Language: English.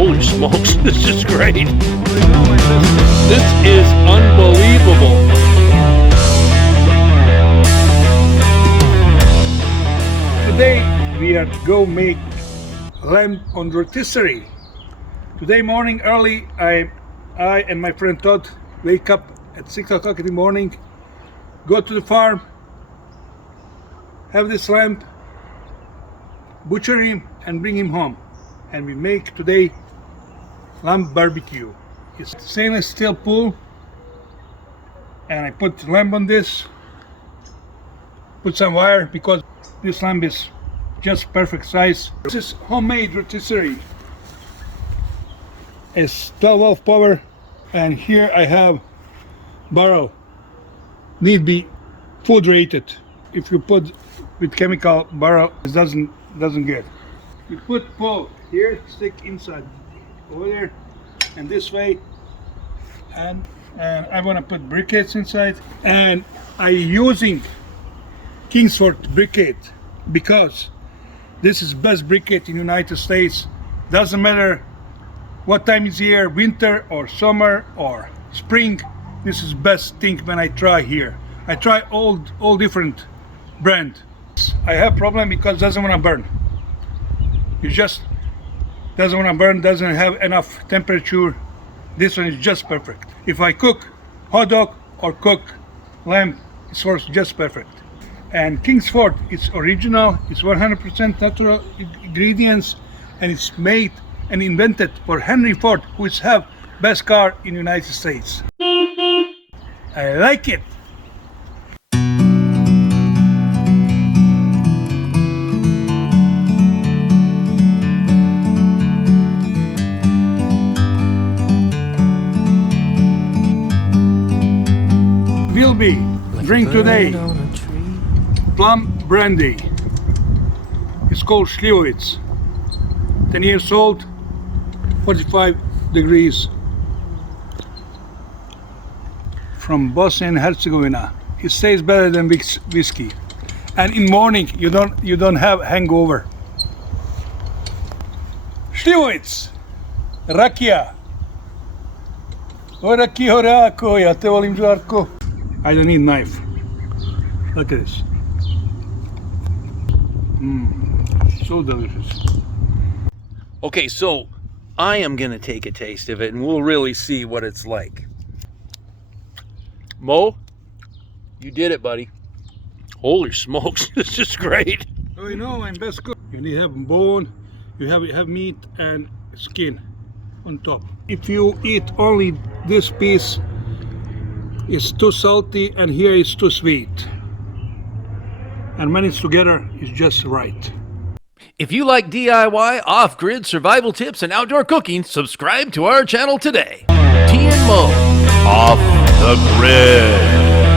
Holy smokes, this is great. This is unbelievable. Today we are go make lamb on rotisserie. Today morning early, I and my friend Todd wake up at 6 o'clock in the morning, go to the farm, have this lamb, butcher him and bring him home, and we make today lamb barbecue. It's stainless steel pool, and I put lamb on this, put some wire because this lamb is just perfect size. This is homemade rotisserie. It's 12 volt power, and here I have barrel. Need be food rated. If you put with chemical barrel, it doesn't get. You put pole here, stick inside over there, and this way, and I want to put briquettes inside, and I using Kingsford briquette because this is best briquette in United States. Doesn't matter what time is year, winter or summer or spring, this is best thing when I try here. I try all different brand. I have problem because it doesn't want to burn. It just doesn't want to burn, doesn't have enough temperature. This one is just perfect. If I cook hot dog or cook lamb, it works just perfect. And Kingsford, it's original, it's 100% natural ingredients, and it's made and invented for Henry Ford, who is have best car in United States. I like it. Will be drink today plum brandy. It's called Slivovitz. 10 years old, 45 degrees. From Bosnian and Herzegovina. It tastes better than whiskey. And in morning you don't have hangover. Slivovitz, rakija. O rakija, rako, ja te volim žarko. I don't need knife. Look at this. So delicious. Okay, so I am going to take a taste of it and we'll really see what it's like. Mo, you did it, buddy. Holy smokes, this is great. Oh, you know, I'm best cook. You need to have bone, you have meat and skin on top. If you eat only this piece, it's too salty, and here it's too sweet. And when it's together, it's just right. If you like DIY, off-grid survival tips and outdoor cooking, subscribe to our channel today. T&MO, Off the Grid.